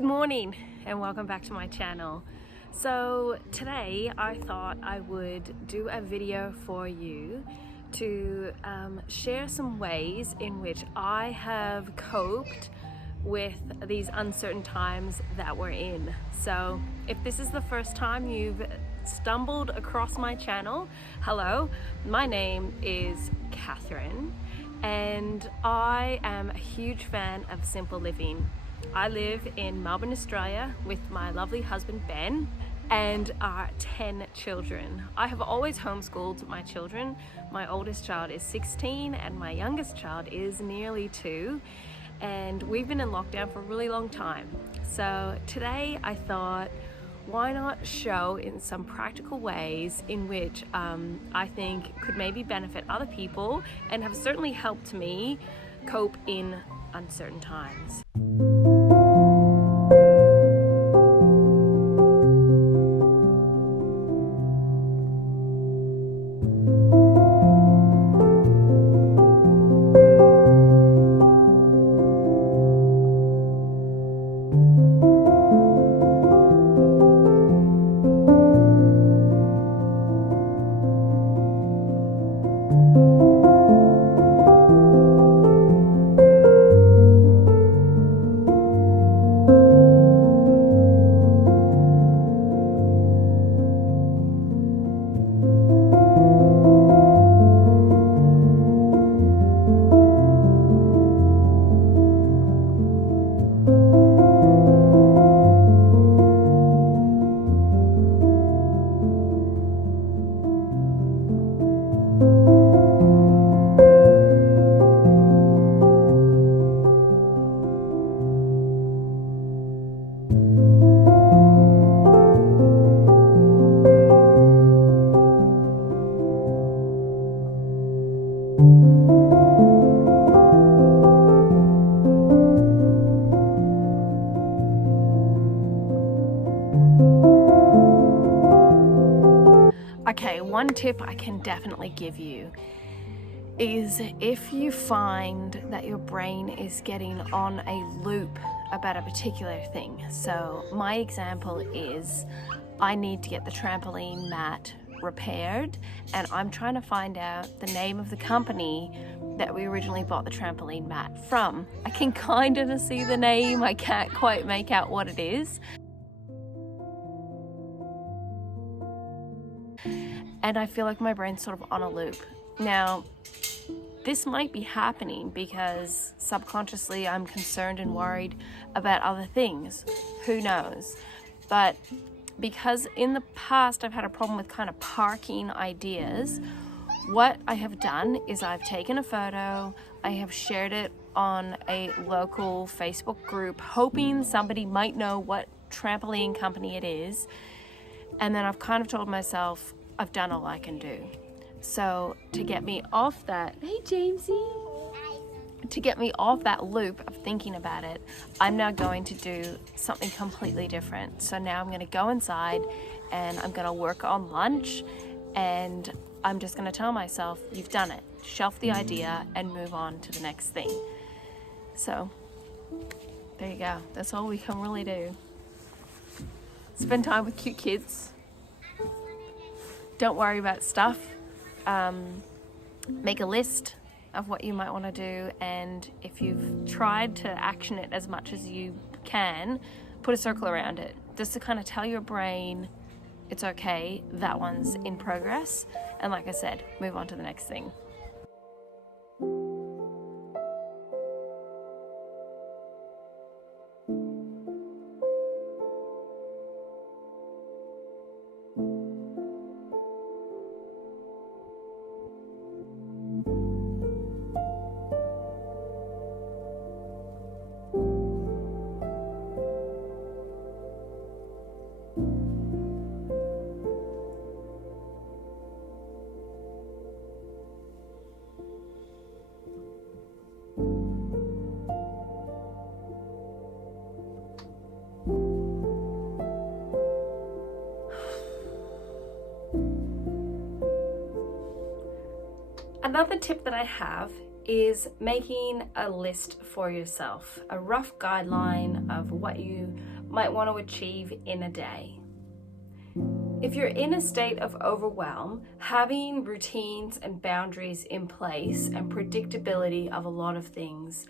Good morning and welcome back to my channel. So today I thought I would do a video for you to share some ways in which I have coped with these uncertain times that we're in. So if this is the first time you've stumbled across my channel, hello, my name is Catherine and I am a huge fan of simple living. I live in Melbourne, Australia with my lovely husband Ben and our 10 children. I have always homeschooled my children. My oldest child is 16 and my youngest child is nearly 2, and we've been in lockdown for a really long time. So today I thought, why not show in some practical ways in which I think could maybe benefit other people and have certainly helped me cope in uncertain times. Okay, one tip I can definitely give you is if you find that your brain is getting on a loop about a particular thing. So my example is I need to get the trampoline mat repaired and I'm trying to find out the name of the company that we originally bought the trampoline mat from. I can kind of see the name, I can't quite make out what it is. And I feel like my brain's sort of on a loop. Now, this might be happening because subconsciously I'm concerned and worried about other things. Who knows? But because in the past I've had a problem with kind of parking ideas, what I have done is I've taken a photo, I have shared it on a local Facebook group, hoping somebody might know what trampoline company it is. And then I've kind of told myself, I've done all I can do. So to get me off that, hey Jamesy, to get me off that loop of thinking about it, I'm now going to do something completely different. So now I'm going to go inside and I'm going to work on lunch and I'm just going to tell myself, you've done it. Shelf the idea and move on to the next thing. So there you go. That's all we can really do. Spend time with cute kids. Don't worry about stuff. Make a list of what you might want to do, and if you've tried to action it as much as you can, put a circle around it just to kind of tell your brain it's okay, that one's in progress, and like I said, move on to the next thing. Another tip that I have is making a list for yourself, a rough guideline of what you might want to achieve in a day. If you're in a state of overwhelm, having routines and boundaries in place and predictability of a lot of things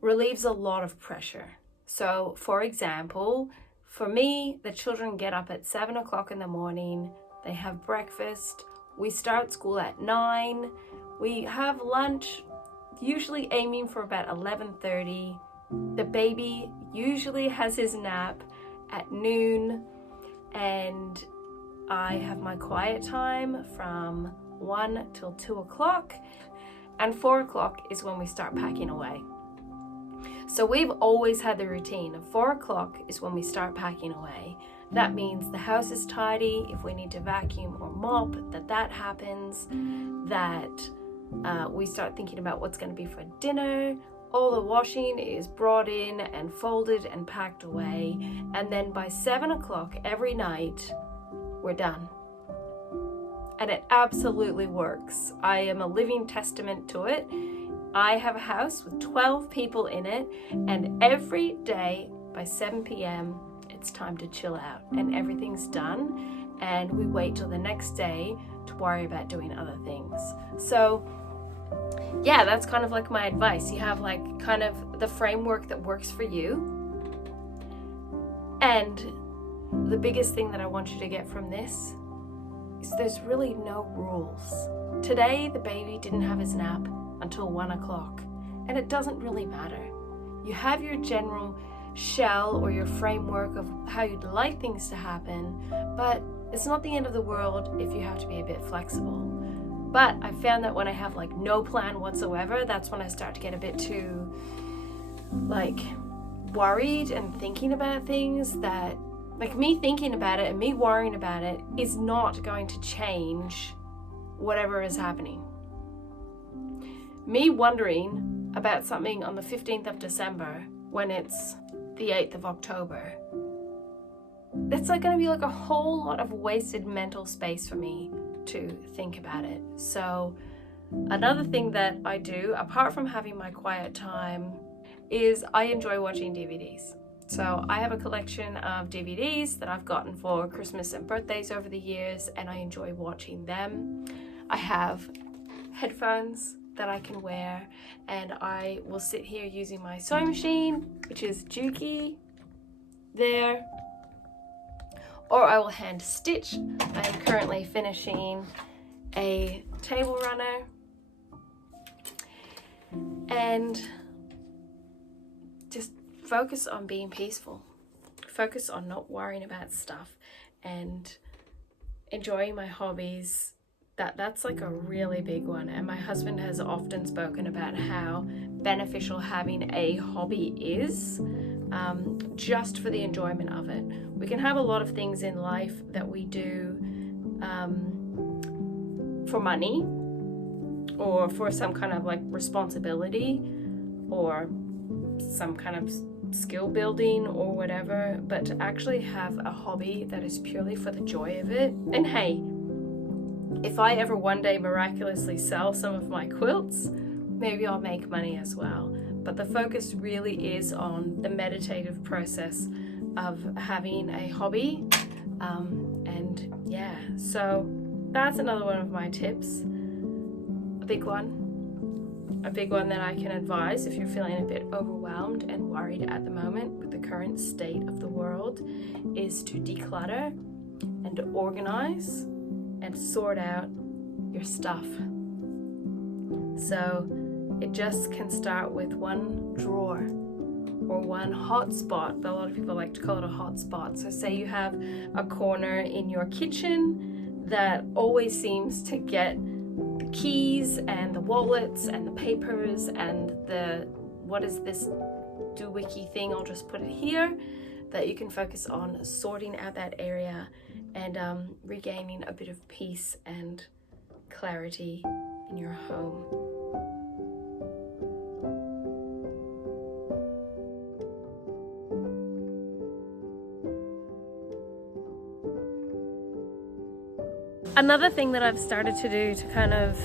relieves a lot of pressure. So, for example, for me, the children get up at 7 o'clock in the morning, they have breakfast, we start school at 9, we have lunch, usually aiming for about 11:30. The baby usually has his nap at noon, and I have my quiet time from 1 till 2 o'clock, and 4 o'clock is when we start packing away. So we've always had the routine of 4 o'clock is when we start packing away. That means the house is tidy. If we need to vacuum or mop, that happens. That we start thinking about what's going to be for dinner. All the washing is brought in and folded and packed away. And then by 7 o'clock every night, we're done. And it absolutely works. I am a living testament to it. I have a house with 12 people in it, and every day by 7 p.m. it's time to chill out and everything's done, and we wait till the next day to worry about doing other things. So yeah, that's kind of like my advice. You have like kind of the framework that works for you. And the biggest thing that I want you to get from this is there's really no rules. Today the baby didn't have his nap until 1 o'clock, and it doesn't really matter. You have your general shell or your framework of how you'd like things to happen, but it's not the end of the world if you have to be a bit flexible. But I found that when I have like no plan whatsoever, that's when I start to get a bit too like worried and thinking about things that, like, me thinking about it and me worrying about it is not going to change whatever is happening. Me wondering about something on the 15th of December when it's the 8th of October, it's like going to be like a whole lot of wasted mental space for me to think about it. So another thing that I do, apart from having my quiet time, is I enjoy watching DVDs. So I have a collection of DVDs that I've gotten for Christmas and birthdays over the years, and I enjoy watching them. I have headphones that I can wear, and I will sit here using my sewing machine, which is Juki there, or I will hand stitch. I am currently finishing a table runner, and just focus on being peaceful, focus on not worrying about stuff and enjoying my hobbies. That's like a really big one, and my husband has often spoken about how beneficial having a hobby is, just for the enjoyment of it. We can have a lot of things in life that we do for money or for some kind of like responsibility or some kind of skill building or whatever, but to actually have a hobby that is purely for the joy of it. And hey, if I ever one day miraculously sell some of my quilts, maybe I'll make money as well. But the focus really is on the meditative process of having a hobby. And yeah, so that's another one of my tips. A big one that I can advise if you're feeling a bit overwhelmed and worried at the moment with the current state of the world is to declutter and to organize and sort out your stuff. So it just can start with one drawer or one hot spot, but a lot of people like to call it a hot spot. So say you have a corner in your kitchen that always seems to get the keys and the wallets and the papers and the, what is this doohickey thing, I'll just put it here, that you can focus on sorting out that area and regaining a bit of peace and clarity in your home. Another thing that I've started to do to kind of,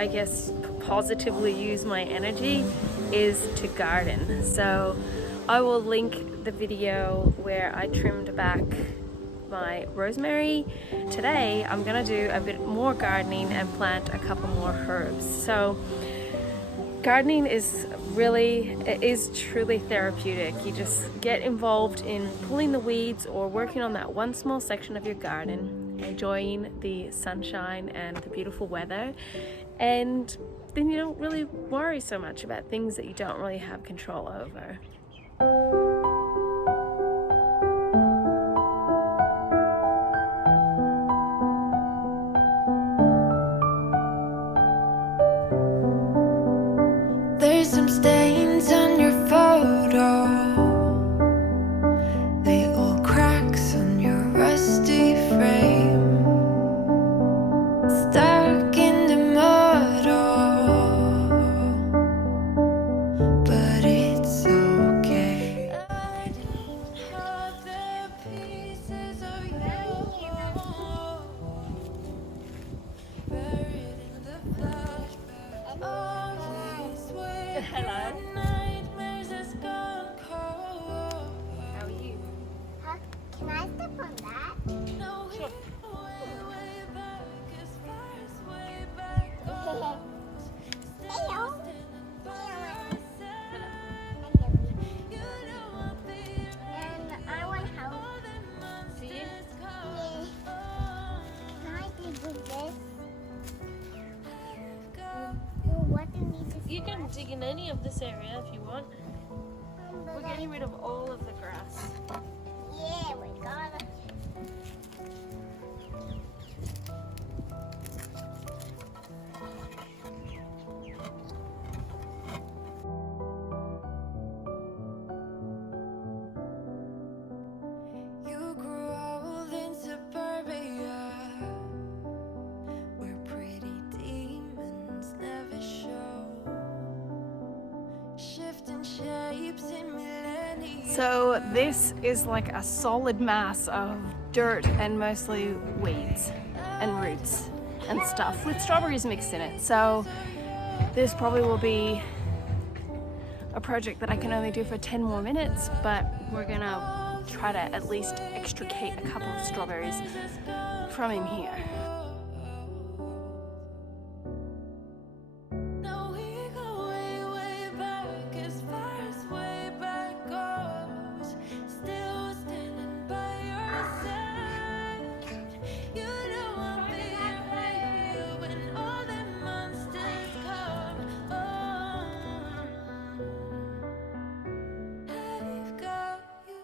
I guess positively use my energy is to garden. So I will link the video where I trimmed back my rosemary. Today I'm gonna do a bit more gardening and plant a couple more herbs. So gardening is truly therapeutic. You just get involved in pulling the weeds or working on that one small section of your garden, enjoying the sunshine and the beautiful weather, and then you don't really worry so much about things that you don't really have control over. There's some stains on your photo, little cracks on your rusty frame, stuck in the mud, but it's okay. I don't have the pieces of you buried in the flashback. Always wake Hello. nightmares as gone cold. How are you? Huh? Can I step on that? No, Sure. way back as far as way back goes. Hello. Standing by your side. You know I'll be And I want help. all the monsters Yeah. come. Can I do this? I've got Well, what do you need this You for? can dig in any of this area if you want. We're getting rid of all of the grass. Yeah, we gotta. You grew old in suburbia, where pretty demons never show, shifting shapes in millennia. So this is like a solid mass of dirt and mostly weeds and roots and stuff with strawberries mixed in it. So this probably will be a project that I can only do for 10 more minutes, but we're gonna try to at least extricate a couple of strawberries from in here. No, we go way, way back as far as way back goes. Still standing by your side. You know I'll be right here when all the monsters come. I've got you.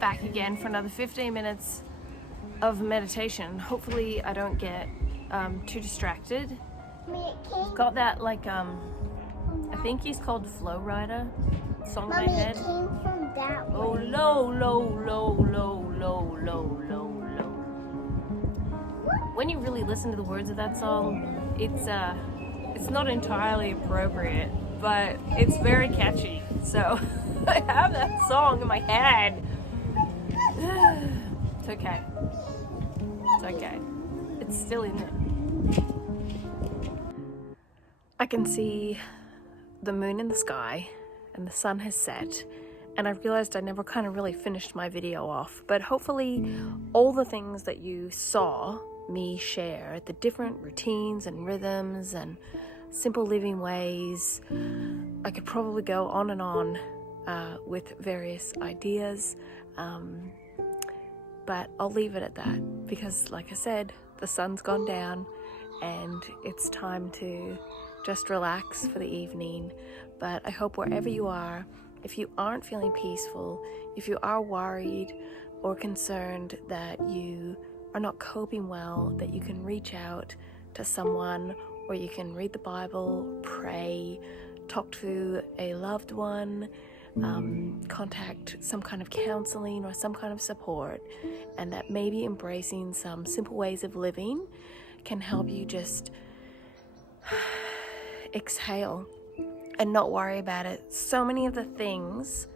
back again for another 15 minutes of meditation. Hopefully I don't get too distracted. Mommy, it came, Got that like I think he's called Flow Rider song in my Mommy, head. it came from that Oh, way. low, low, low, low, low, low, low, low. When you really listen to the words of that song, it's not entirely appropriate, but it's very catchy. So I have that song in my head. It's okay. It's okay. It's still in there. I can see the moon in the sky and the sun has set, and I realized I never kind of really finished my video off, but hopefully all the things that you saw me share, the different routines and rhythms and simple living ways, I could probably go on and on with various ideas, but I'll leave it at that because, like I said, the sun's gone down and it's time to just relax for the evening. But I hope wherever you are, if you aren't feeling peaceful, if you are worried or concerned that you are not coping well, that you can reach out to someone, or you can read the Bible, pray, talk to a loved one, contact some kind of counselling or some kind of support, and that maybe embracing some simple ways of living can help you just exhale and not worry about it. So many of the things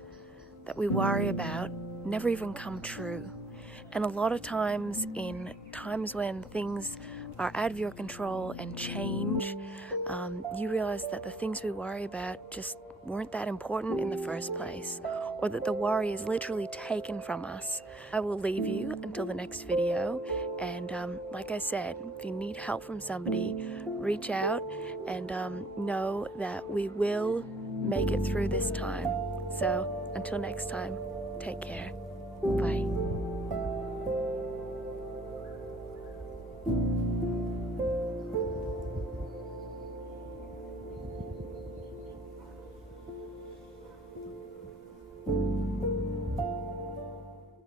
that we worry about never even come true. And a lot of times, in times when things are out of your control and change, you realize that the things we worry about just weren't that important in the first place, or that the worry is literally taken from us. I will leave you until the next video, and like I said, if you need help from somebody, reach out, and know that we will make it through this time. So until next time, take care. Bye.